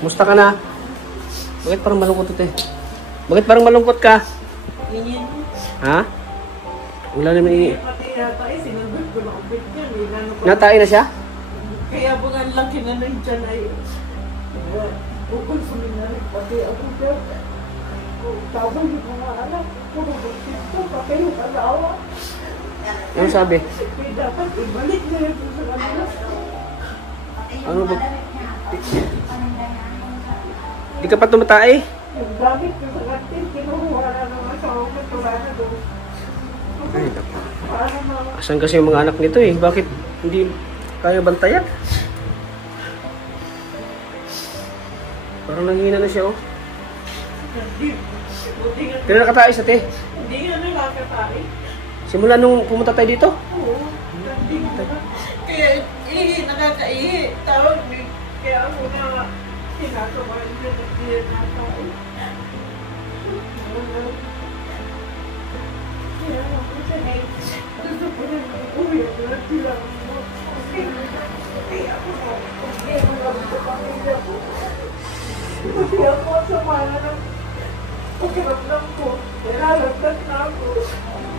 Musta ka na? Bakit parang malungkot ito eh? Bakit parang malungkot ka? Ha? Wala naman ini. Natain na siya? Kaya po nga laki na nandiyan ay ukol sa minarik pati ako siya. Tawag yung mga anak, puro buksito, pati yung asawa. Ano sabi? Dapat ibalik na yun sa kanila. Ano ba? Di ka pa tumatay? Yung gamit ko sa kantin, kinuha na ng asawa ko, tula na doon. Ay, asan kasi yung mga anak nito eh? Bakit hindi kaya bantayan? Parang nanghina na siya oh. Kailan nakataay sa te? Hindi nga nakakataay. Simula nung pumunta tayo dito? Oo. Kaya nakakaihi. Tawag din. Kaya ako na sinakabahan niya na hindi nakataay. Kaya ako siya na gusto ko na uwi at sila mo. Kaya ako na gusto pamilya ko. Kasi ako sa mga ng pakiramdam ko. Nalagdag na ako.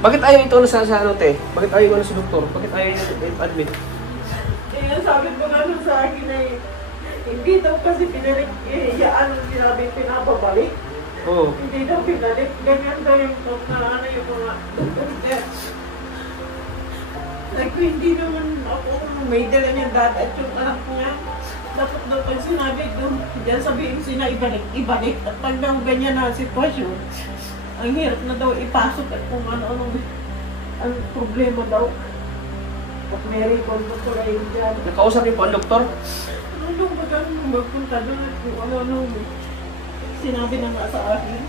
Bakit ayaw ito sa ano te? Bakit ayaw na sa doktor? Bakit ayaw niya admit? Kaya sabi ko nga sa akin ay hindi daw kasi pinalik, yaan ang sinabi pinapabalik. Oo. Hindi daw pinalik. Ganyan daw yung ano yung mga doktor niya. Like, hindi naman ako may dala niyang dad at yung anak ko nga. Dapat daw pag sinabi doon, diyan sabihin sila ibalik. At pag daw ganyan na sitwasyon, ang hirap na daw ipasok at kung ano-ano ang problema daw. At may recall doktor ay dyan. Nakausap niyo po ang doktor? Ano ba gano'n magpunta doon at kung ano-ano sinabi na nga sa akin.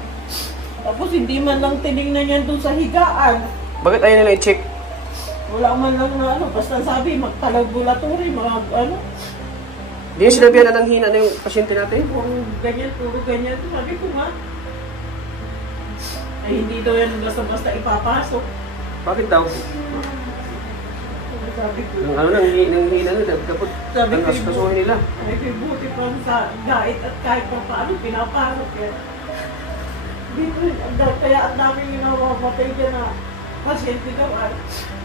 Tapos hindi man lang tinignan niya doon sa higaan. Bakit ayaw nila i-check? Wala man lang na ano, basta sabi magpa-laboratory, mga ano. Hindi yung sinabihan na nanghina na yung pasyente natin? Kung ganyan, puro ganyan. Sabi ko nga, ay hindi daw yan basta-basta ipapasok. Bakit daw? Sabi ko. Ang ano nanghina na, dapat Sabi ko, kasuhin nila. ay buti pa sa gait at kahit pa paano pinapasok yan. Dito, kaya ang daming namamatay dyan na pasyente daw ay.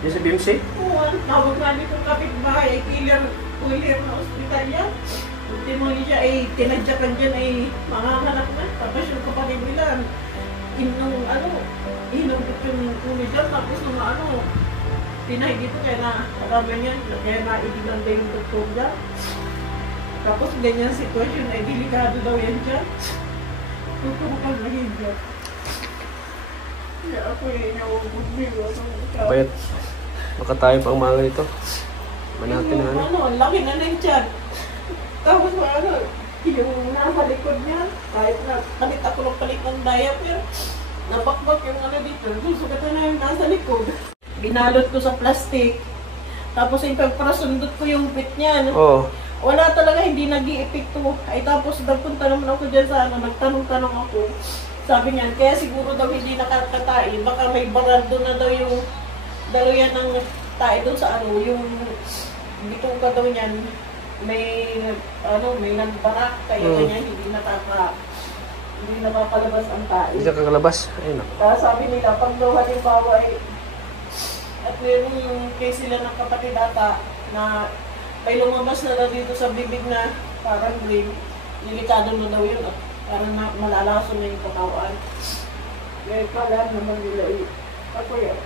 Yung sa BMC? Oo, tawag nga dito kapitbahay ay clear na ospital yan. Ultimo niya ay tinadyakan dyan ay manganganak na. Tapos yung kapatid nila, inumpit yung ulo dyan. Tapos nung pinay dito kaya na marami yan. Kaya naibigan ba yung doktor dyan. Tapos ganyan sitwasyon ay delikado daw yan dyan. Tutukan na yun dyan. Kaya ako ay nauubod nyo. Bayat. Baka tayo pang mga ito. Manatin na ano. Ang laki na ng tiyan. Tapos yung nasa likod niya, kahit na palit ako ng palit ng diaper, nabakbak yung dito. Susugatan na yung nasa likod. Binalot ko sa plastic. Tapos ipagparasundot ko yung pit niya. Oo. Wala talaga, hindi nag-i-epekto. Ay tapos nagpunta naman ako dyan sa nagtanong-tanong ako. Sabi niyan, kaya siguro daw hindi nakakatai. Baka may barado na daw yung daluyan ng tayo doon sa yung dito ka daw niyan, may nagbarak, kaya ganyan, hindi nakapalabas ang tayo. Hindi nakakalabas? Ayun. Kaya sabi nila, pag daw halimbawa ay, at meron case sila ng kapatid ata, na may lumabas na daw dito sa bibig na parang green, delikado na daw yun, at parang malalaso na yung katawan. Kaya pala naman nila ako yan.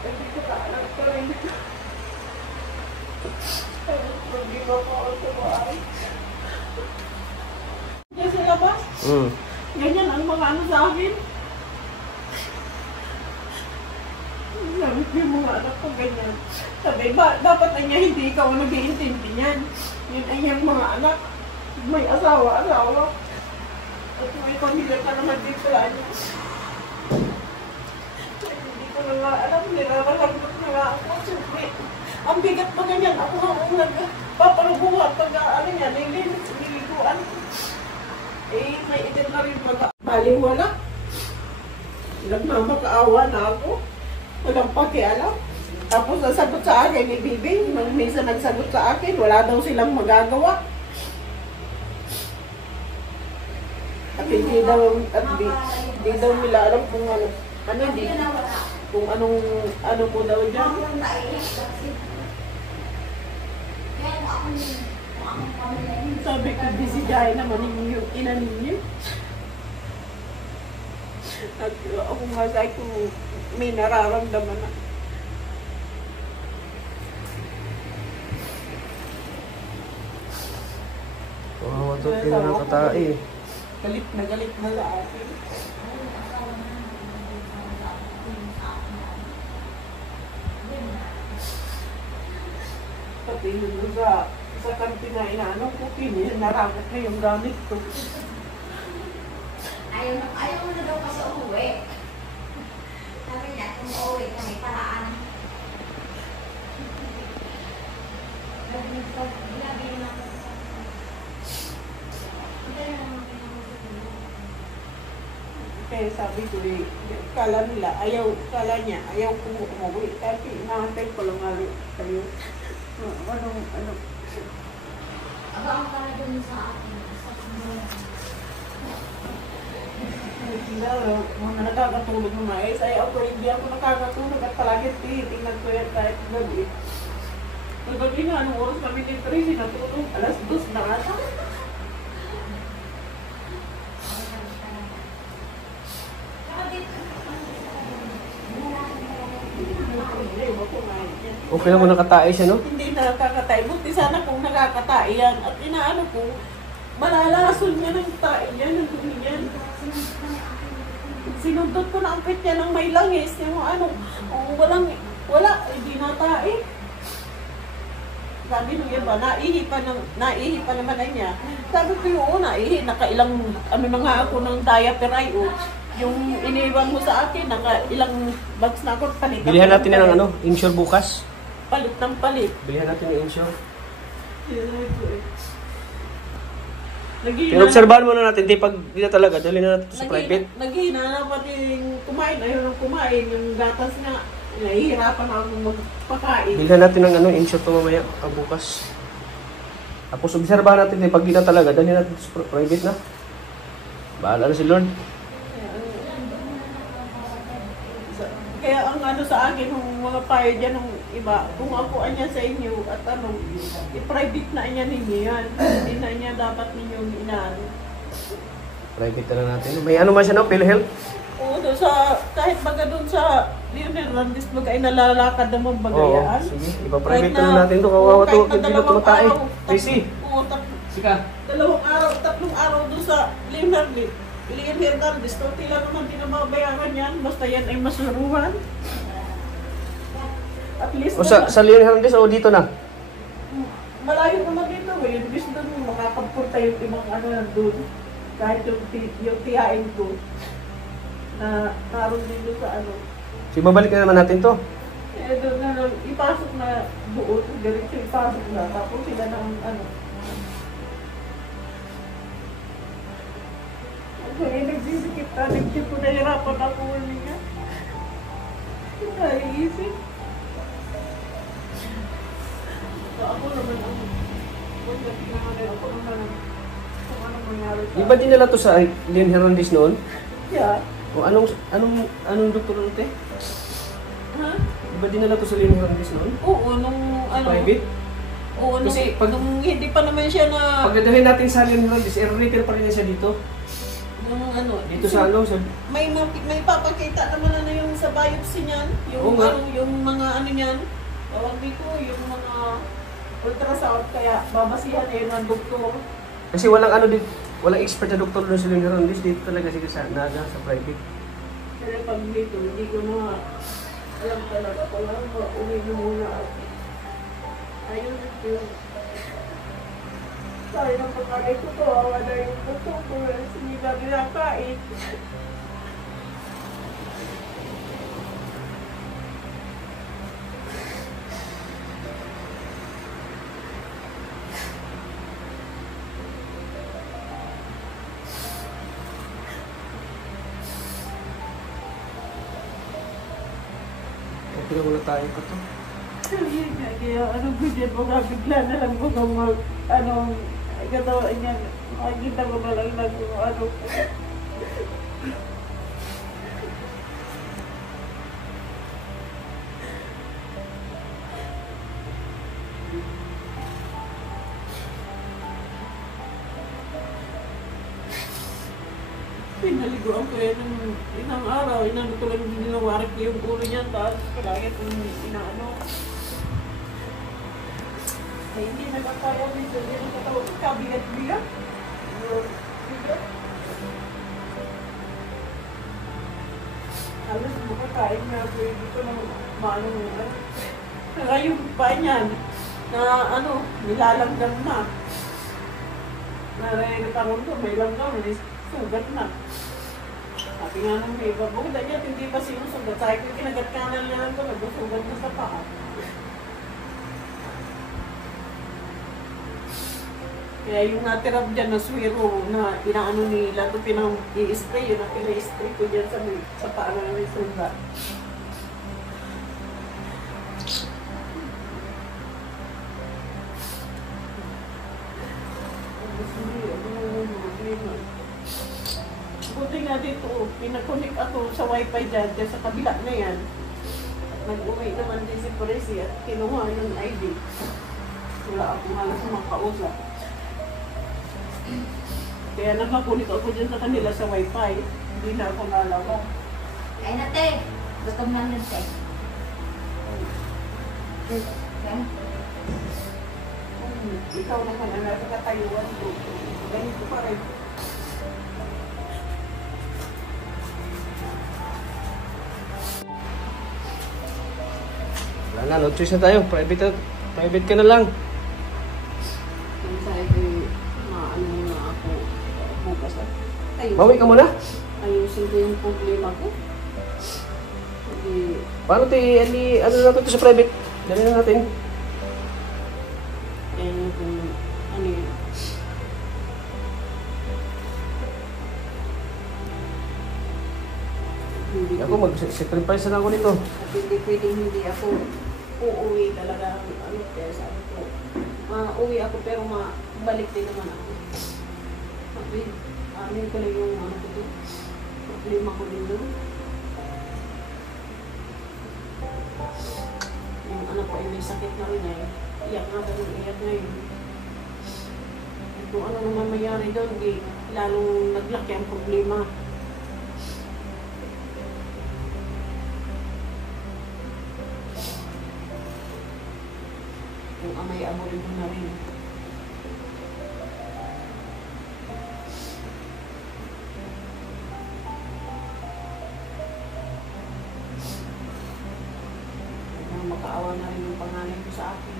Hindi ko kaalam ko rin. Hindi ko ako tumaan. Kasi labas. Ganyan ang mga sa akin. Sabi ko yung mga anak ko ganyan. Sabi, dapat na niya hindi ikaw nag-iintindi niyan. Yun ay yung mga anak. May asawa. At may pamilya ka naman dito lang. Alam, nilalagot na nga ako. Siyempre, ang bigat pa ganyan. Ako ang nagpapalubuhan pag niliguan. Eh, may edad na rin pag baliwala. Nagmamakaawa na ako. Walang pakialam. Tapos nasagot sa akin ni Bibi, nung minsan nagsagot sa akin, wala daw silang magagawa. At hindi daw nila alam kung kung ano po daw dyan. Sabi ko, bisigahin naman yung ina ninyo. At ako nga sabi ko, may nararamdaman na. Oo, ito pinakatae. Galit na sa akin. Pati yun sa kantina inaano ko, naramat na yung gamit ko. Ayaw mo na daw kasi umuwi. Sabi niya, kung uuwi ka, may paraan. Kaya sabi ko kala niya, ayaw ko umuwi. Kasi inaantay ko lang nga kayo. Ano? Abang ka na dun sa akin. Mga nakakatulog ng mais, ay ako hindi ako nakakatulog at palagi tingnan ko yan kahit gabi. Gabi nga, anong oras kami ni Tracy natulog? 2:00 na ata. Okay na mo nakatae siya, no? Hindi na nakakatay. Buti sana kung nakakatay yan. At inaano ko, malalason niya ng tae niya, ng dumi niya. Sinundot ko na ang pit niya ng may langis. Yung wala, hindi natae. Sabi nung iba, naihi pa naman na niya. Sabi ko yung naihi, nakailang, na nga ako ng diaper ay, yung iniwan mo sa akin, nakailang bags na ako, palit. Bilihan natin na ng insure bukas. Palit ng palit. Bilihan natin ng insure. Naghihina. Obserbahan muna natin, pag di na talaga, dali na natin sa private. Naghihina na pati kumain, ayaw kumain, yung gatas nga, nahihirapan akong magpakain. Bilhan natin ng insure to mamaya, bukas. Tapos obserbahan natin, pag di na talaga, dali natin sa private na. Bahala na si Lord. Kaya ang sa akin, yung mga payo dyan ng iba, kung ako anya sa inyo at i-private na niya ninyo yan. Hindi na niya dapat ninyong inaano. Private na natin. May man siya, no? PhilHealth? Oo, kahit baga doon sa Leonel Randes, baga ay nalalakad naman bagayaan. Oo, sige. Ipa-private na natin ito. Kawawa ito. Hindi na tumatae. Tracy. Oo, Sika. 2 araw, 3 araw doon sa Leonel Hernandez, tila naman din ang mabayaran yan, basta yan ay masuruhan. At least O sa Leon Hernandez o dito na? malayo naman dito eh, imbis doon makakapurta yung ibang nandun. Kahit yung tiyain ko na naroon dito sa Sige, babalik na naman natin to. doon na lang, ipasok na buo, diretso ipasok na, tapos sila ng Kaya nagsisikip na, nagsisikip ko nahirapan ako niya. Naiisip. So ako naman ako naman kung anong mangyari sa... Di ba dinala to sa Leon Hernandez noon? Yeah. O anong doktor nun, te? Ha? Di ba dinala to sa Leon Hernandez noon? Oo, nung Private? Oo, Kasi nung hindi pa naman siya na... Pagdadalhin natin sa Leon Hernandez, i-repair pa rin niya siya dito. Dito sa sa... May papakita naman yung sa biopsy niyan, yung yung mga niyan, tawag dito, yung mga ultrasound, kaya babasihan yun ng doktor. Kasi walang expert na doktor doon sa Leon Hernandez, dito talaga sila sa naga, sa private. Pero pag dito, hindi ko na alam talaga, kailangan uwi na muna ako. Ayun yun. Sabi ng pagkain ko to, wala yung buto ko, hindi na ginakain. Pinagulatayan pa to. Kaya ano ganyan mga bigla na lang mga mag, ano, gatawa niyan. Makikita ko na lang ano. Pinaliguan ko yan ng isang araw. Inano ko lang ginawarik yung ulo niya. Tapos palagi kung inaano. Ay, hindi nakakaya dito. Hindi nakatawag. Kabigat-bigat. Halos makakain na ako. Hindi ko na maano nga. Saka yung pa niyan na ano, nilalanggam na. Nakaroon ko, may langgam. Sugat na. Sabi nga nung may iba, bukod na niya, hindi pa sinusugat. Sabi ko, kinagat-kanan na lang ko, nagsusugat na sa paa. Kaya yung natirap dyan na swero na inaano nila, ito pinang-i-spray, yun ang pina-spray ko dyan sa paa na may sugat. Buti nga dito, pinakunik ako sa wifi dyan sa kabila na yan. Nag-uwi naman din si Presi at kinuha yung ID. Wala akong halos makausap. Kaya nakakunik ako dyan sa kanila sa wifi. Hindi na ako nalawa. Ay nate, gutom lang yun te. Ikaw naman ang nakakatayuan ko. Ganito pa rin. Wala na, no choice na tayo. Private ka na lang. Kung sa'yo ay maano na ako bukas at Bawi ka muna. ayusin ko yung problema ko. Hindi, Paano ano na ito sa private? Dali na natin. kung ano yun. Hindi Ako, mag-sacrifice na ako nito. At hindi pwedeng hindi ako uuwi talaga. Ano, kaya sabi ko, uuwi ako pero balik din naman ako. Sabi, ano ko lang yung ano ko doon. Problema ko din doon. Yung anak ko ay may sakit na rin eh. Iyak nga ba yung iyak ngayon. At kung ano naman mayari doon, lalong naglaki ang problema. Yung amay amorin ko na rin. Kaya makaawa na rin yung panganay ko sa akin.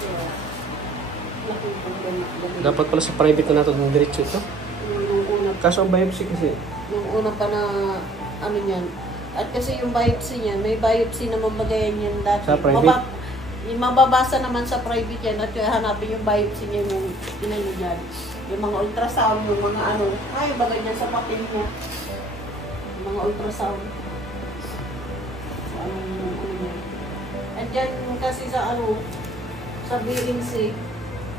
Kaya, laking problema. Dapat pala sa private na natin ng diretso ito. Yung una Kaso ang biopsy kasi. Nung una pa na ano niyan. At kasi yung biopsy niyan, may biopsy naman bagayan yan dati. Sa private? Mababasa naman sa private yan at hanapin yung biopsy niya yung tinay niya dyan. Yung mga ultrasound, yung mga ano, ay bagay niya sa papel niya. Yung mga ultrasound. So, ano niya. At dyan kasi sa ano, sa BNC,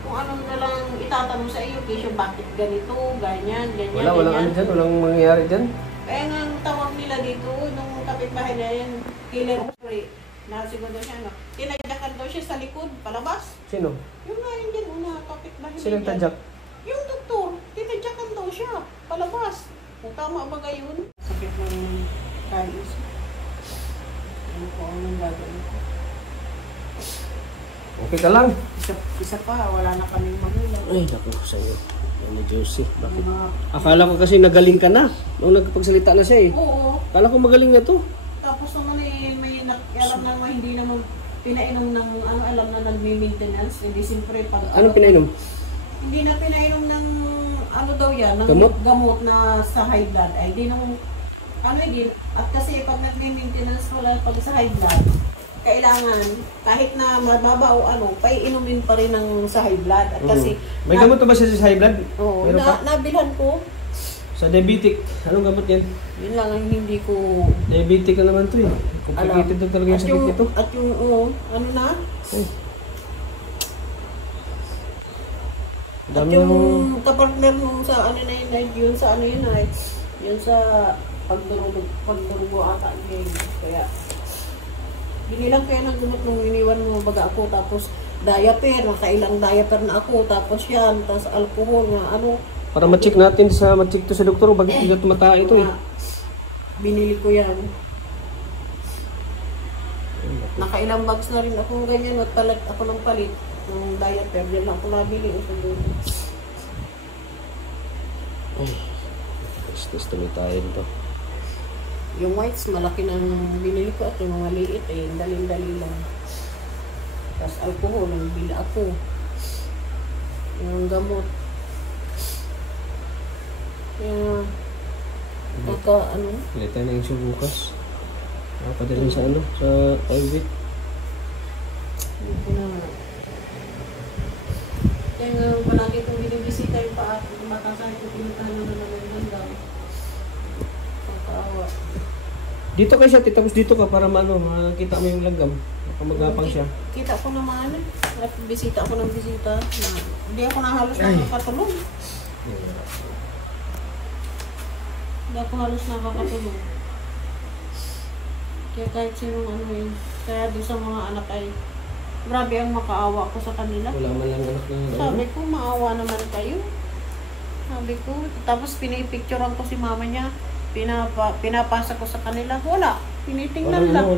kung ano na lang itatanong sa iyo, Kesyo, bakit ganito, ganyan, ganyan, Walang ano dyan, walang mangyayari dyan. Kaya nga ang tawag nila dito, nung kapitbahay na yan, killer spray, nasiguro siya, no? Tinadyakan daw siya sa likod, palabas. Sino? Yung nga rin dyan, una, kapitbahay Sino na dyan. tadyak? Yung doktor, tinadyakan daw siya, palabas. Kung tama ba gayon? Sakit ng kainis. Ano po ang gagawin ko? Okay ka lang. Isa pa, wala na kaming magulang. Ay, naku, sa'yo. Ano, Josie, bakit? Akala ko kasi nagaling ka na. Nung nagpagsalita na siya eh. Oo. Akala ko magaling na to. Tapos naman eh, alam naman hindi naman pinainom ng, alam na nagme-maintenance. Hindi siyempre pag... Anong pinainom? Hindi na pinainom ng, daw yan, ng Gamot? na sa high blood. Ay, di naman, at kasi pag nagme-maintenance wala pag sa high blood, kailangan, kahit na mababa o ano, paiinumin pa rin ng sa high blood. At kasi, May gamot na ba siya sa high blood? Oo, Meron pa? nabilhan ko. Sa diabetic, anong gamot yan? Yun lang ang hindi ko Diabetic na naman to eh. Complicated na talaga yung sakit nito. At yung, ano na? Oh. At Dami yung ng... kapartner nung sa ano na yun sa ano yun ay, yun sa pagdurugo ata yun. Kaya, binilang kaya ng gumot nung iniwan mo baga ako, tapos diaper, nakailang diaper na ako, tapos yan, tapos alcohol nga, ano. Para ma-check natin ma-check to sa doktor, bakit hindi tumatay ito eh. Binili ko yan. Nakailang bags na rin ako ganyan, at palit ako ng palit ng diaper, yan lang ako nabili. Test tuloy tayo dito. Yung whites, malaki ng binili ko at yung mga liit, eh, dali-dali lang. Tapos alcohol, nabili ako. Yung gamot. Kaya, ano? Pilita na yung bukas. Nakapadalhin sa ano, sa private. Hindi ko na. Kaya nga, malaki kong binibisita yung paa. Matasahin ko pinuntahan na naman yung ganda. Pagkaawa. Dito kayo siya, tapos dito ka para makita mo yung langgam. Baka magapang siya. Kita ko naman, at bisita ako ng bisita. Hindi ako na halos nakakatulog. Hindi ako halos nakakatulog. Kaya kahit sinong ano yun, kaya doon sa mga anak ay, grabe ang makaawa ko sa kanila. Wala man lang anak na Sabi ko, maawa naman kayo. Sabi ko, tapos pinipicturean ko si mama niya. Pinapasa ko sa kanila. Wala. Tinitingnan lang.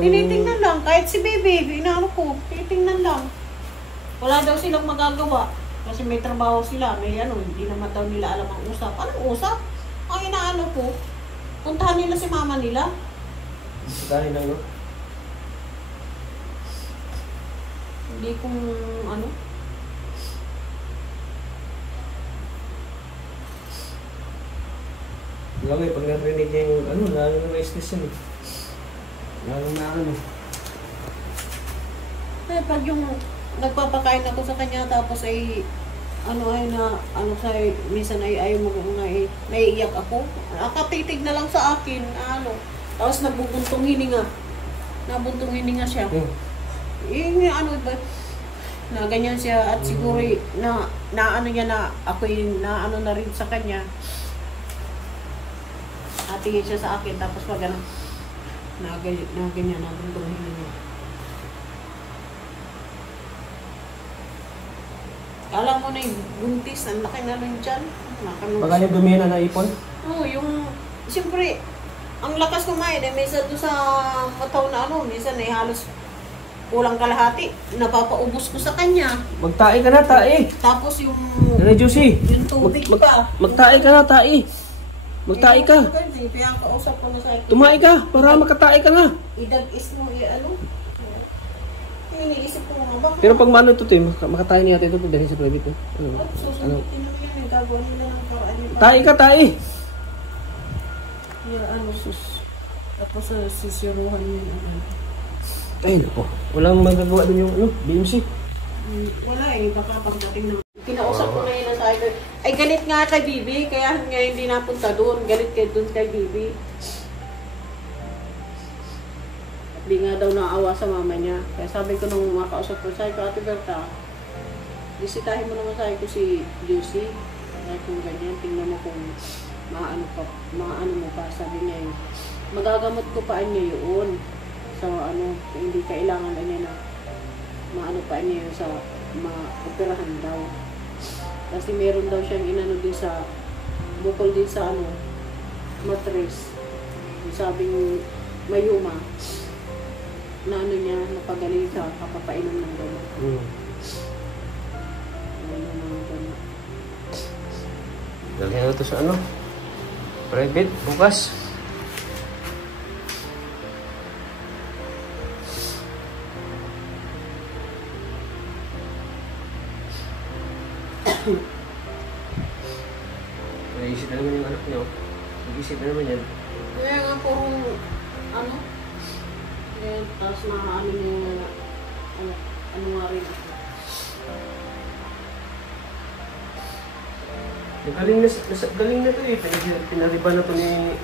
Tinitingnan lang. Kahit si baby, inaano ko, tinitingnan lang. Wala daw silang magagawa. Kasi may trabaho sila. May ano, hindi naman daw nila alam ang usap. Anong usap? Ang inaano ko, puntahan nila si mama nila. Dahil lang, no? Hindi kong ano. Lang eh, pag narinig niya yung ano, lalo na restless yan eh. Lalo na ano. Eh, pag yung nagpapakain ako sa kanya, tapos ay ano ay na, ano sa minsan ay ayaw mo nga eh, naiiyak ako. Nakatitig na lang sa akin, ano. Tapos nabubuntong hininga. Nabuntong hininga siya. Yung ano ba, na ganyan siya at siguro na ano niya na ako yung na ano na rin sa kanya. Atingin siya sa akin, tapos pag ano, na ganyan, nabuntong hininga. Kala mo na yung buntis, ang laki na lang dyan. Baka yung dumi na naipon? Oo, yung, siyempre, ang lakas kumain, eh, minsan doon sa mataw na ano, minsan eh, halos kulang kalahati. Napapaubos ko sa kanya. Magtae ka na, tae! Tapos yung, Nanay Juicy! yung tubig pa. Magtae ka na, tae! Magtae ka! Kaya kausap ko na sa akin. Tumae ka! Para makatae ka na! Idag-is mo, ano. Iniisip ko nga ba? Pero pag maano ito, makatae niya natin ito dahil sa private. Ano? Susundutin naman yan, gagawa nila ng paraan nila. Tae ka, tae! Yeah, ano, tapos sisiruhan yun. Ay, naku. Walang magagawa din yung BMC. Wala eh, baka pagdating ng... Kinausap ko na yun sa akin. Ay, galit nga kay Bibi, kaya nga hindi napunta doon. Galit kay doon kay Bibi. Hindi nga daw naawa sa mama niya. Kaya sabi ko nung makausap ko, sabi ko, Ate Berta, bisitahin mo naman sabi ko si Juicy. Kaya kung ganyan, tingnan mo kung maano mo pa. Sabi niya yun, magagamot ko pa niya yun. So, ano, hindi kailangan na niya na maano pa niya yun sa maoperahan daw. Kasi meron daw siyang inano din sa, bukol din sa ano, mattress. Sabi niya, mayuma, na ano niya, napagaling sa kapapainom ng gano'n. Ano ng gano'n. Lagyan na ito sa ano? Private, bukas. Naisip na naman yung anak niyo. Nag-isip na naman yan. Kaya nga puro, ano, Eh, tapos na ano yung ano nga rin. Galing na to eh. Pinariba na to ni...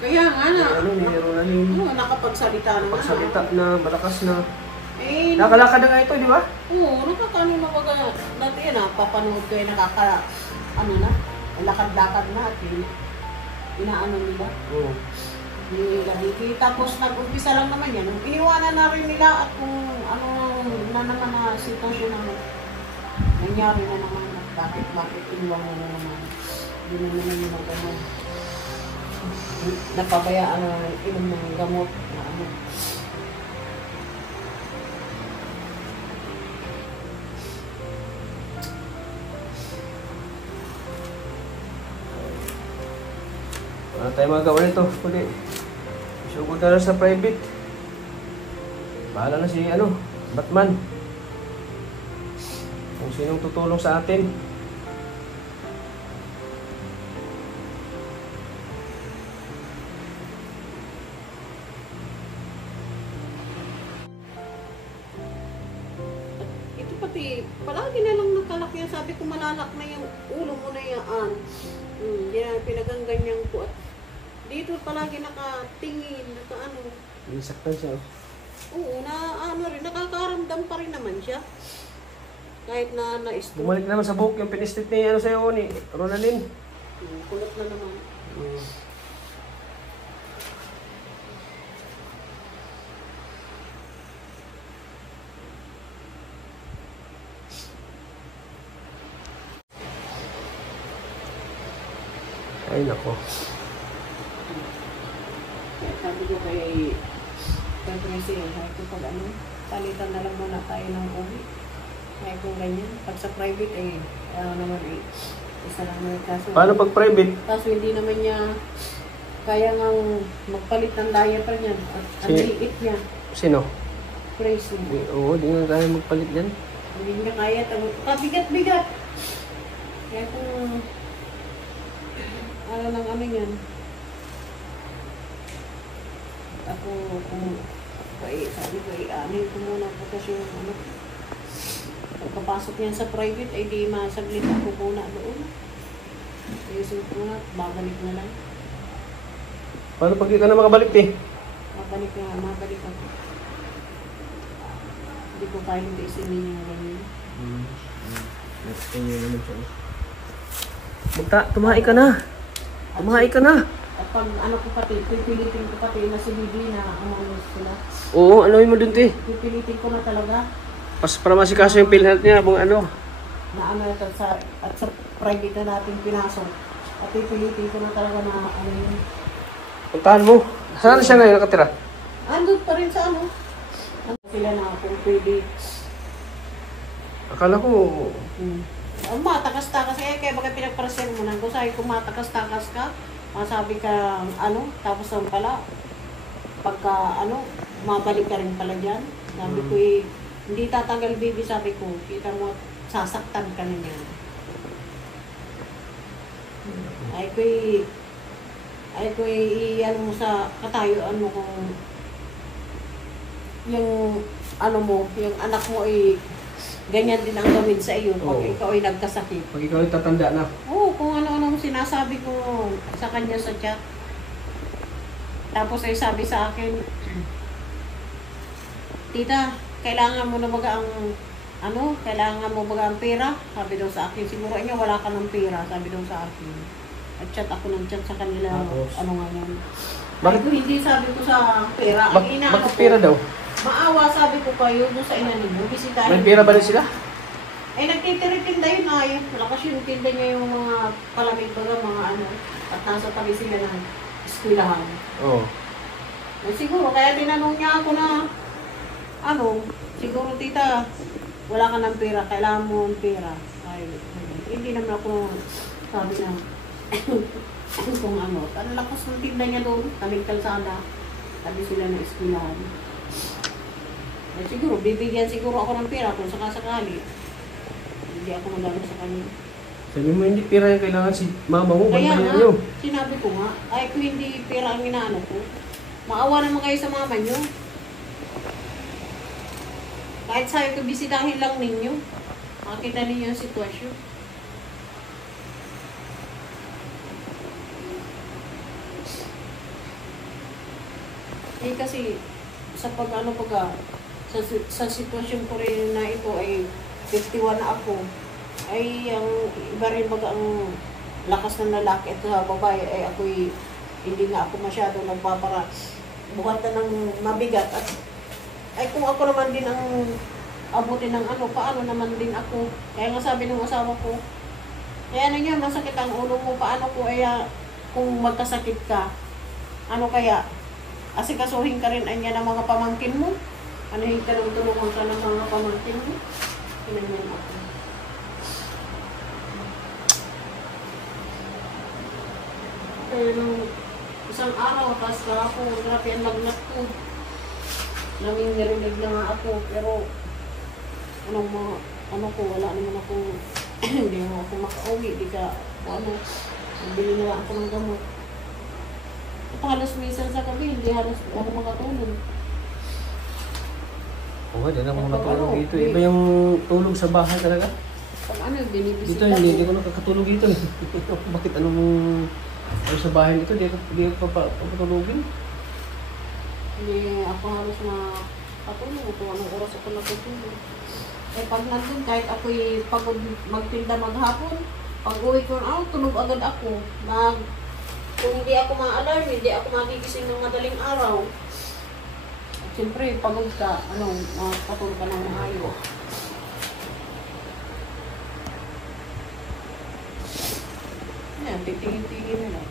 Kaya nga na. Ano, ni Ronaldin. Nakapagsalita na nga. Pagsalita na, malakas na. Eh, Nakalakad na nga ito, di ba? oo, nakakano na baga. Dati yan papanood ko yung ano na, lakad-lakad natin. Inaano nila. Oo. Hindi. Tapos nag-umpisa lang naman yan. Iniwanan na rin nila at kung ano na naman na sitwasyon na nangyari na naman. Bakit iniwan na naman. Hindi na naman yung ano. Napabayaan na inom ng gamot na ano. Wala tayo magawa nito. Kundi, isugod na lang sa private. Bahala na si, Batman. Kung sinong tutulong sa atin. Ito pati, palagi na lang nakalak yan. Sabi ko malalak na yung ulo mo na yan. Yan, pinagangganyan ko. At dito palagi nakatingin, nakaano. Isaktan siya. Oo, nakakaramdam pa rin naman siya. Kahit na na-stroke. Bumalik naman sa buhok yung pinistit ni sa'yo ni Ronaldin. Kulot na naman. Ay nako. Sabi ko kay Tracy, ko pag palitan na lang muna tayo ng uwi. Kaya kung ganyan, pag sa private naman isa lang may kaso. Paano pag private? Kaso hindi naman niya kaya ngang magpalit ng diaper niya. At ang liit niya. Sino? Tracy. Oo, di nga kaya magpalit yan. Hindi niya kaya. Kabigat-bigat. Kaya kung ano yan. Ako, sabi ko, anin ko muna po kasi yung pagkapasok niyan sa private, ay di masaglit ako muna doon. Ayusin ko muna, babalik na lang. Paano pag di ka na makabalik Mabalik ako. Hindi ko kaya hindi isinin yung ganyan. Next thing yun naman siya. Tumahi ka na. Tumahi ka na. At pag ko pati, pipilitin ko pati na si Bibi na sila. Oo, anuhin mo dun Pipilitin ko na talaga. Para masikaso yung PhilHealth niya, na sa private na natin pinasok. At pipilitin ko na talaga na yun. Puntahan mo. Saan siya ngayon nakatira? Andun pa rin sa sila na kung pwede. Akala ko... Matakas-takas kaya bakit pinagparasyan mo na? Kung sabi ko matakas-takas ka, masabi ka tapos ang pala, pagka mabalik ka rin pala dyan. Sabi ko hindi tatagal baby, sabi ko, kita mo, sasaktan ka na niya. Ay ko mo sa katayuan mo kung yung yung anak mo ganyan din ang gawin sa iyo pag ikaw ay nagkasakit. Pag ikaw ay tatanda na. Oo, kung ano-ano sinasabi ko sa kanya sa chat. Tapos ay sabi sa akin, Tita, kailangan mo na baga kailangan mo baga ang pera? Sabi daw sa akin, siguro niya wala ka ng pera, sabi daw sa akin. At chat ako ng chat sa kanila, nga yan. Bakit? Hindi sabi ko sa pera. Bakit pera daw? Maawa, sabi ko kayo doon sa ina ninyo, bisitahin. May pera ba rin sila? Nagtitiritinda yun Malakas yung tinda niya yung mga palamig baga, at nasa tabi sila ng eskwelahan. Oo. Siguro, kaya tinanong niya ako na, siguro tita, wala ka ng pera, kailangan mo ng pera. Hindi naman ako sabi na, kung ang lakas ng tinda niya doon, tabing kalsada, tabi sila ng eskwelahan. Siguro, bibigyan siguro ako ng pera kung sakasakali. Hindi ako magano sa kanya. Sabi mo, hindi pera yung kailangan si mama mo. Kaya nga, sinabi ko nga, kung hindi pera ang inaano ko, maawa naman kayo sa mama nyo. Kahit sabi ko, bisitahin lang ninyo. Makita ninyo yung sitwasyon. Eh kasi, sa sa sitwasyon ko rin na ito ay 51 na ako, ay ang iba rin baga ang lakas ng lalaki at sa babae ay ako'y hindi nga ako masyado nagpapara buhat na ng mabigat at ay kung ako naman din ang abutin ng ano, paano naman din ako. Kaya nga sabi ng asawa ko, kaya ano niya, masakit ang ulo mo, paano ko, kung magkasakit ka, ano kaya, asikasuhin ka rin anya ng mga pamangkin mo, anahin ka ng tulungan ka ng mga pamangkin mo, pinanyan ako. Kaya nung isang araw, tapos kahapon, grabe ang lagnat ko. Naming narinig na nga ako, pero wala naman ako, hindi naman ako makauwi, di ka, bili na lang ako ng gamot. At halos minsan sa gabi, hindi halos ako makatulog. Oo, di na ako matulog dito. Iba yung tulog sa bahay talaga. Pag binibisita Dito, hindi ko nakakatulog dito. Bakit anong sa bahay dito, di ako papatulogin. Hindi ako halos makatulog. Ito, anong oras ako natutulog. Eh, pag nandun, kahit ako'y pagod magtinda maghapon, pag uwi ko, tulog agad ako. Kung hindi ako ma-alarm, hindi ako magigising ng madaling araw. At siyempre, pagod ka, makatulog ka ng maayos. Yan, titingin-tingin nila.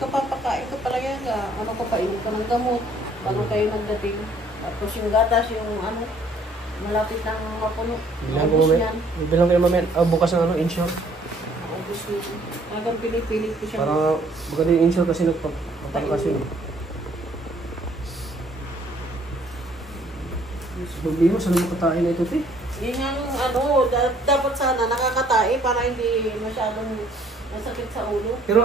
Kapapakain ko pala yan, painom ka ng gamot, bago kayo nagdating. Tapos yung gatas, malapit ng mapuno. Bilang kayo mamaya, bukas ng insure. Ubus nito. Talagang pinipilit ko siya. Para maganda yung insure kasi nagpapalakasin. Problema, saan mo katain na ito, te? Yun yung dapat sana nakakatai para hindi masyadong masakit sa ulo. Pero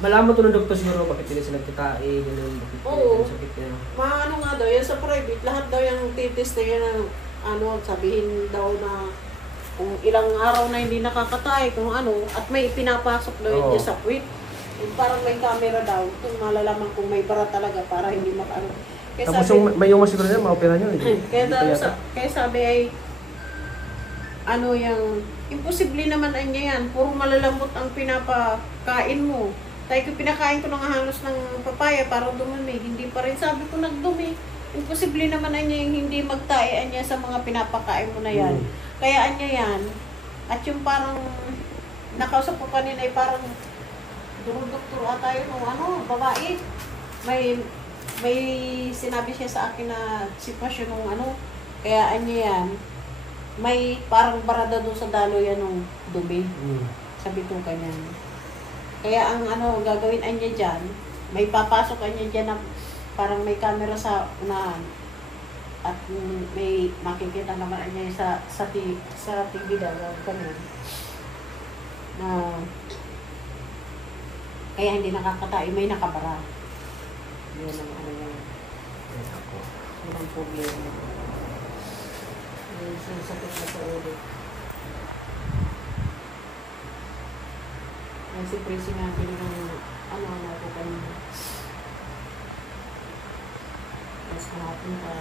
malaman to ng doktor siguro bakit hindi sila nagkatain, ganun, bakit Oo. sakit niya. Nga daw, yan sa private, lahat daw yung titest na yan, sabihin daw na kung ilang araw na hindi nakakatay, kung at may pinapasok daw yun dyan sa puwit. Yung parang may camera daw, kung malalaman kung may bara talaga para hindi makaano. Tapos may yung siguro niya, ma-opera niyo. Kaya sabi ay, yung imposible naman ay niya yan. Puro malalambot ang pinapakain mo. Tayo ko pinakain ko ng halos ng papaya para dumumi. Hindi pa rin sabi ko nagdumi. Imposible naman ay niya yung hindi magtae niya sa mga pinapakain mo na yan. Kaya niya yan. At yung parang nakausap ko kanina ay parang doktor ata yun babae. May sinabi siya sa akin na sitwasyon ng kaya niya yan. May parang barada doon sa dalo yan ng dumi. Sabi ko kanya. Kaya ang gagawin niya dyan, may papasok niya dyan na parang may camera sa unahan. At may makikita naman niya sa TV daw. Ganun. Kaya hindi nakakatay, may nakabara. Yun ang yan. Yun ang problema. Sakit na sa ulo. Kasi presi natin ng ako kanina. Tapos kahapon pa,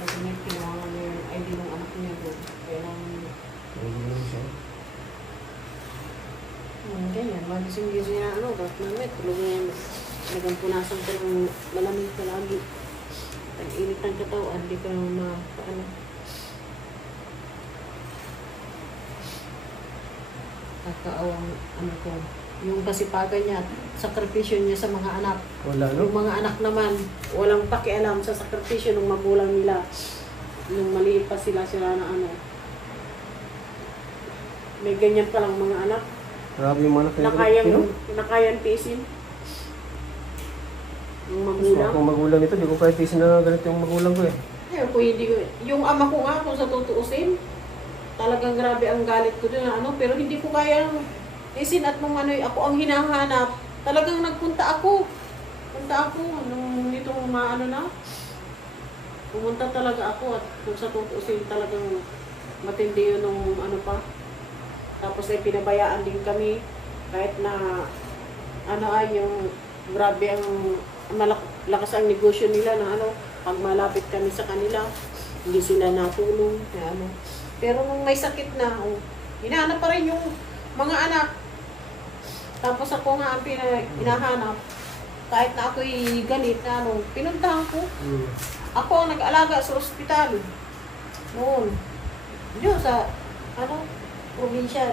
nagimit kailangan niya yung ID ng anak niya doon. Kailangan niya. Ganyan, magising-gising na tapos mamit, tulog niya. Nagampunasan ko ng malamig palagi. Ang init ng katawan, hindi ka kakaawang ko. Yung kasipagan niya, sakripisyo niya sa mga anak. Yung mga anak naman, walang pakialam sa sakripisyo ng magulang nila. Nung maliit pa sila na may ganyan palang mga anak. Grabe yung mga anak. Nakayang tiisin. Yung magulang. Kung magulang ito, di ko kaya tiisin na ganito yung magulang ko eh. Yung ama ko nga, kung sa tutuusin, talagang grabe ang galit ko doon pero hindi ko kaya isin at nung ako ang hinahanap. Talagang nagpunta ako. Nung itong Pumunta talaga ako at kung sa tutusin talagang matindi yun nung ano pa. Tapos ay pinabayaan din kami kahit na ano ay yung grabe ang lakas ang negosyo nila na ano, pag malapit kami sa kanila, hindi sila natulong. Kaya ano. Pero nung may sakit na, hinahanap pa rin yung mga anak. Tapos ako nga ang hinahanap. Kahit na ako'y galit na ano, pinuntahan ko. Ako ang nag-alaga sa ospital. Noon. Diyo sa, ano, provincial.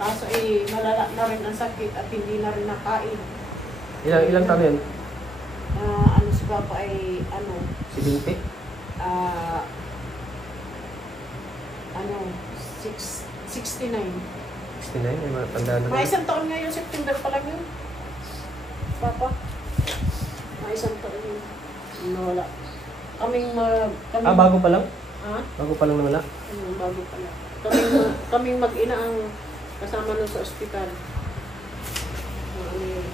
Kaso malala na rin ang sakit at hindi na rin nakain. Ilang taon yan? Ano si Papa ay, ano, Si Binti? ano, 69. 69? May mga tanda na. Mga isang taon ngayon, September pa lang yun. Papa. Mga isang taon yun. Nawala. Bago pa lang? Ha? Bago pa lang nawala? Bago pa lang. Kaming mag-ina ang kasama nun sa ospital. Ano yun?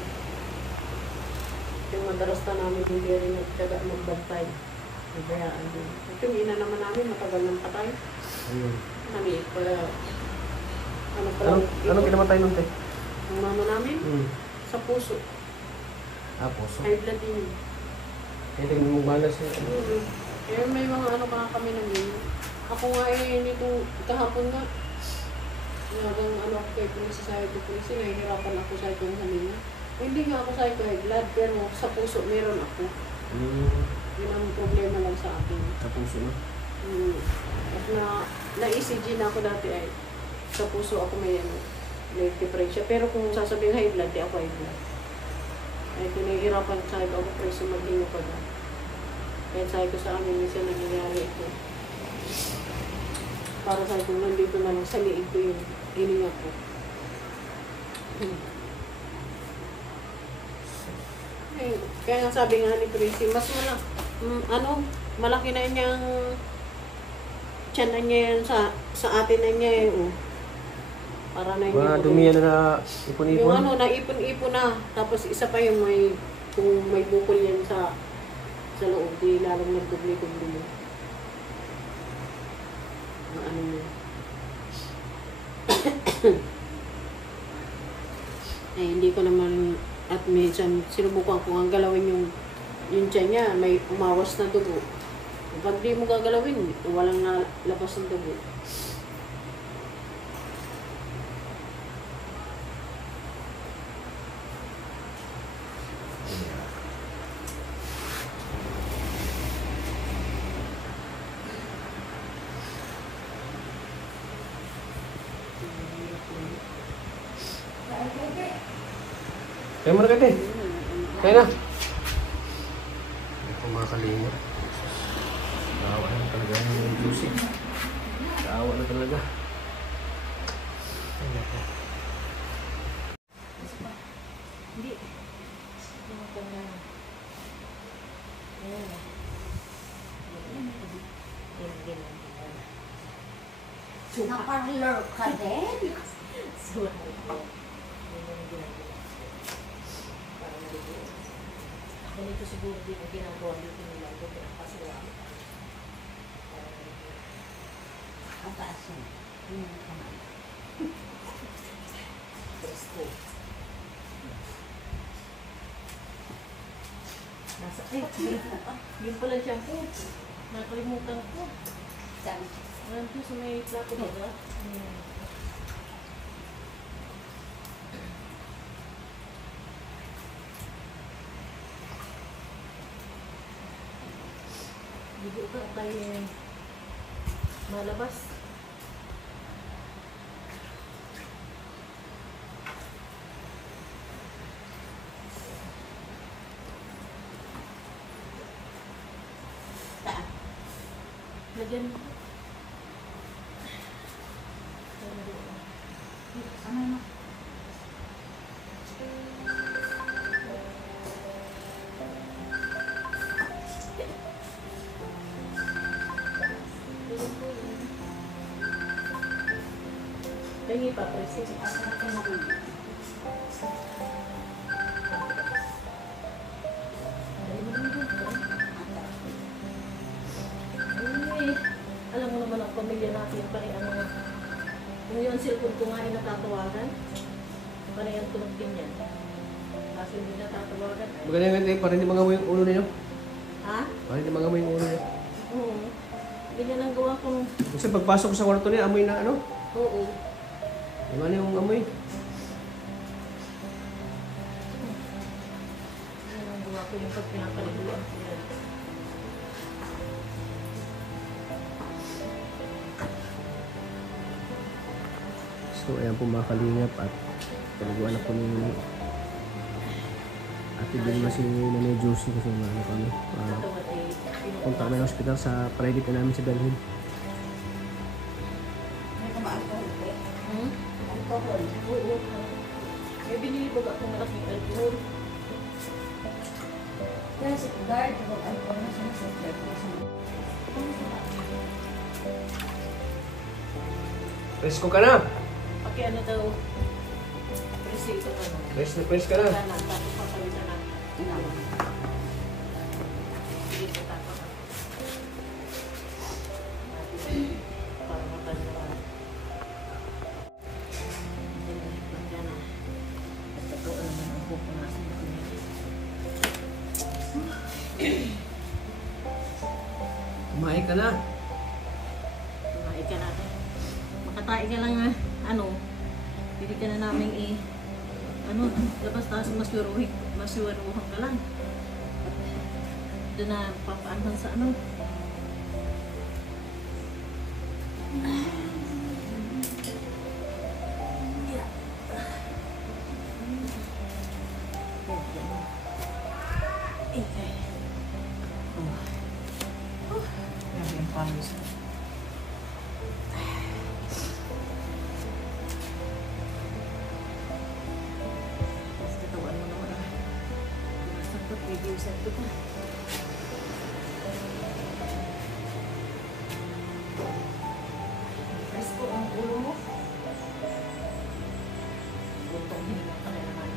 Yung madalas na namin hindi rin nagtaga magbantay. Nabayaan din. At yung ina naman namin, matagal ng patay. Namiit pala. Ano pala? Anong kinamatay nun, te? Ang mama namin? Sa puso. Puso. High blood din. Hindi mo malas eh. Eh, may mga ano pa kami namin. Ako nga nitong kahapon nga. Hanggang ano ako kay Police Society Police, nahihirapan ako sa itong kanina. Hindi nga ako sa ito high blood, pero sa puso meron ako. Yun ang problema lang sa akin. Sa puso na? At na-ECG na ako dati ay sa puso ako may diferensya. Pero kung sasabihin high blood, di ako high blood. Ay pinahihirapan sa ito ako preso maghingo pa na. Kaya sabi ko sa amin, minsan nangyayari ito. Para sabi ko, nandito na lang sa liig ko yung hininga ko. Kaya nga sabi nga ni Tracy, mas malaki na niyang tiyan na niya yan sa atin na niya eh. Para na mga dumi na ipon-ipon? Yung ano, naipon-ipon na. Tapos isa pa yung kung may bukol yan sa loob, di lalong nagdubli-dubli. Ano mo. Hindi ko naman, at minsan sinubukan ko ang galawin yung tiyan niya, may umawas na dugo. Pag di mo gagalawin, walang nalabas ng dugo. Kaya mo na kayo, te. Kaya na. Ito mga kalinga. Naawa na talaga yung juicy. Naawa na talaga. Ay, naku. Hindi. Naparlor ka din? Ganito siguro din ang ginagawa dito nila. Ito pinapasila. Ang taas yun. Presto. Nasa, yun pala shampoo. Nakalimutan ko. Nandito sa may plato ba? Hindi ka tayo malabas. Lagyan mo. Ano na? Lagi pa, Presis. Yung pa rin yung cellphone ko nga ay natatawagan. Parang yung tunog din yan. Kaso hindi natatawagan. Maganda nga para hindi mangamoy yung ulo niyo. Ha? Para hindi mangamoy yung ulo niyo. Oo. Ganyan ang gawa kong... Kasi pagpasok ko sa kwarto niya, amoy na ano? Oo. Yung ano yung amoy? Ganyan ang gawa ko yung pag pinapaliguan ko yan. So ayan po mga kalingap at paliguan na po ni Ate Vilma si Nanay Josie kasi ano kami. Katawan ay Punta kami ng hospital sa private na namin sa Dalhin. May kama-alcohol po. Hmm? Alcohol. Oo. May binili ba akong malaking alcohol? Kaya si guard, alcohol na siya sa guard. Presko ka na! Paki ano daw? Presi ito ano? Press ka na! Sana, tapos papalitan na. Sige, sa tapo na. Para matanyawan. Nandiyan na. At ito naman ang pupunasin ko niya. Kumain ka na! Kumain ka na. Makatae ka lang ano. Pili ka na namin labas taas masiwaruhan ka lang. At doon na papaanhan sa ano. Reviews ito pa. Presko ang ulo mo. Butong hininga ka na naman.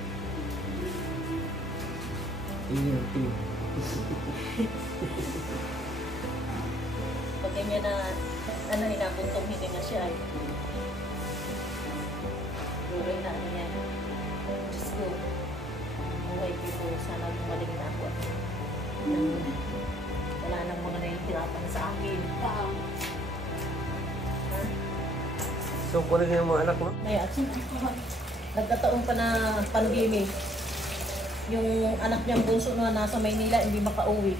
Pag ganyan na inabuntong hininga siya ay duray na ano yan. Diyos ko. Buhay ko sana gumaling na ako. Wala nang mga nahihirapan sa akin. So kunin yung mga anak mo? May nagkataon pa na pandemic. Yung anak niyang bunso na nasa Maynila hindi makauwi.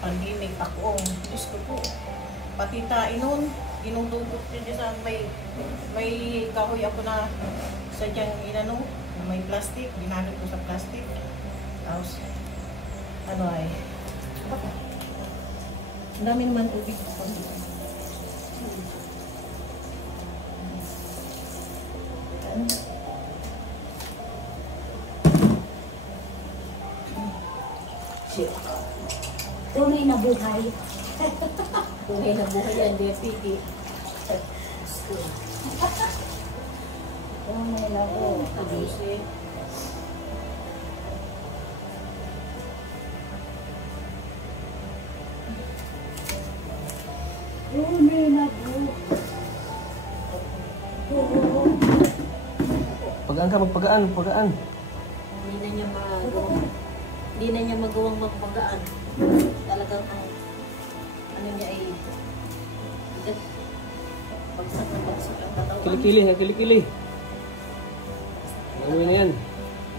Pandemic ako. Diyos ko po. Pati inon, inudugot niya sa may kahoy ako na sadyang inano, na may plastic, binalot ko sa plastic. Tapos, ano ay, ang dami naman ubig ko pag Tunay na buhay. Tunay na buhay yan, di pigi. Tunay na buhay. Tabusin. Tunay na buhay. Pagaan ka, magpagaan. Hindi na niya magawang magpagaan. Talagang ano niya ay bagsak na bagsak ang katawan. Kilikili. Ano na yan?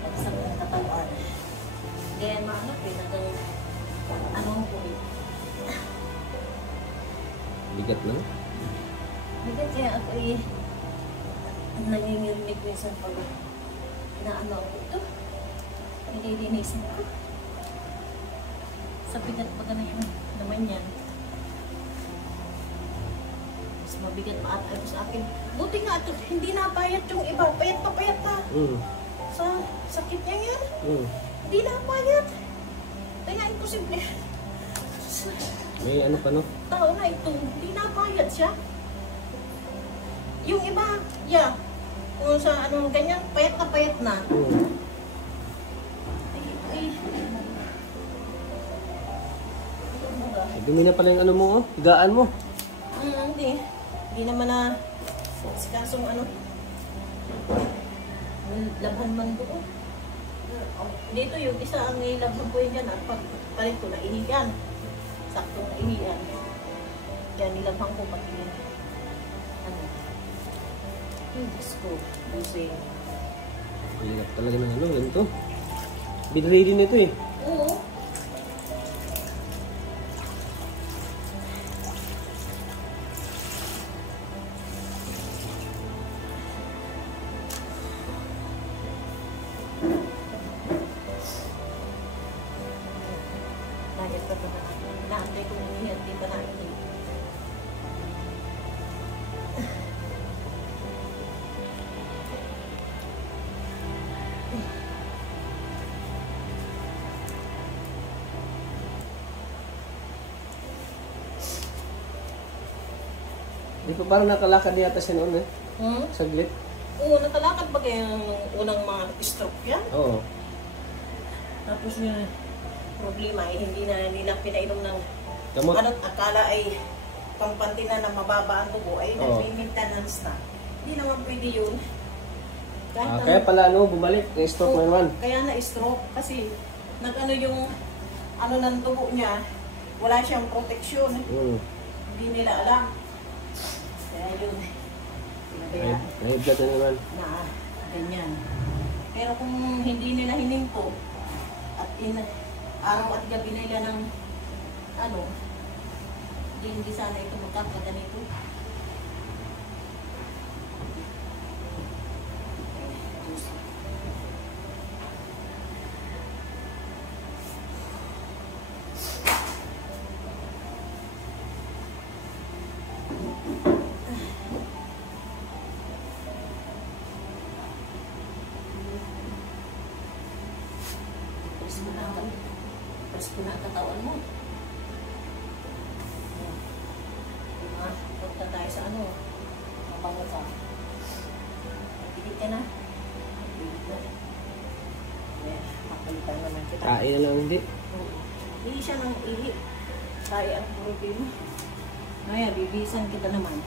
Bagsak ang katawan. Kaya maanap hanggang ano po Bigat na? Bigat kaya ako nangingirinig minsan pag inaano ako ito. Nililinisin ko. Sa bigat pa ganun naman yan. Mas mabigat pa ata ito sa akin. Buti nga ito, hindi napayat yung iba. Payat pa payat na. Sa sakit niya yan. Hindi napayat. Kaya imposible. May ano pa no? Tao na ito, hindi napayat siya. Yung iba, kung sa ganyan, payat na. Dumi na pala yung ano mo, oh. Higaan mo. Hindi. Hindi naman na sikasong ano. Labhan man doon. Dito yung isa ang nilabhan ko yun dyan at pagpalit ko na ihiyan. Sakto na ihiyan. Yan nilabhan ko pati ano. Diyos ko. Kasi Hirap talaga ng ano, ganito. Binready na ito eh. oo. Lagi pa ba na naantay ko nilihat, di pa naantay. Di pa parang nakalakad yata siya noon eh. Saglit. Oo, nakalakad ba kaya nung unang mga stroke yan? Oo. Tapos yung problema ay hindi na nila pinainom ng Gamot. ano, akala ay pampanti na mababa ang dugo ay Oo. nag-maintenance na. Hindi naman pwede yun. Kahit Kaya pala ano, bumalik. Na-stroke na naman. Kaya na-stroke kasi nag-ano yung ano ng dugo niya, wala siyang proteksyon. Hindi nila alam. Kaya yun. Kaya May blood na naman. na ganyan. Pero kung hindi nila hininto at araw at gabi nila ng ano, hindi sana ito magkakaganito. Press ko na ang katawan mo. Punta tayo sa ano, mabango ka. Pagpigit ka na. Pagpigit na. Makalitan naman kita. Kain na lang hindi. Hindi siya nang ihi. Tayo ang problema. Ngayon, bibisan kita naman.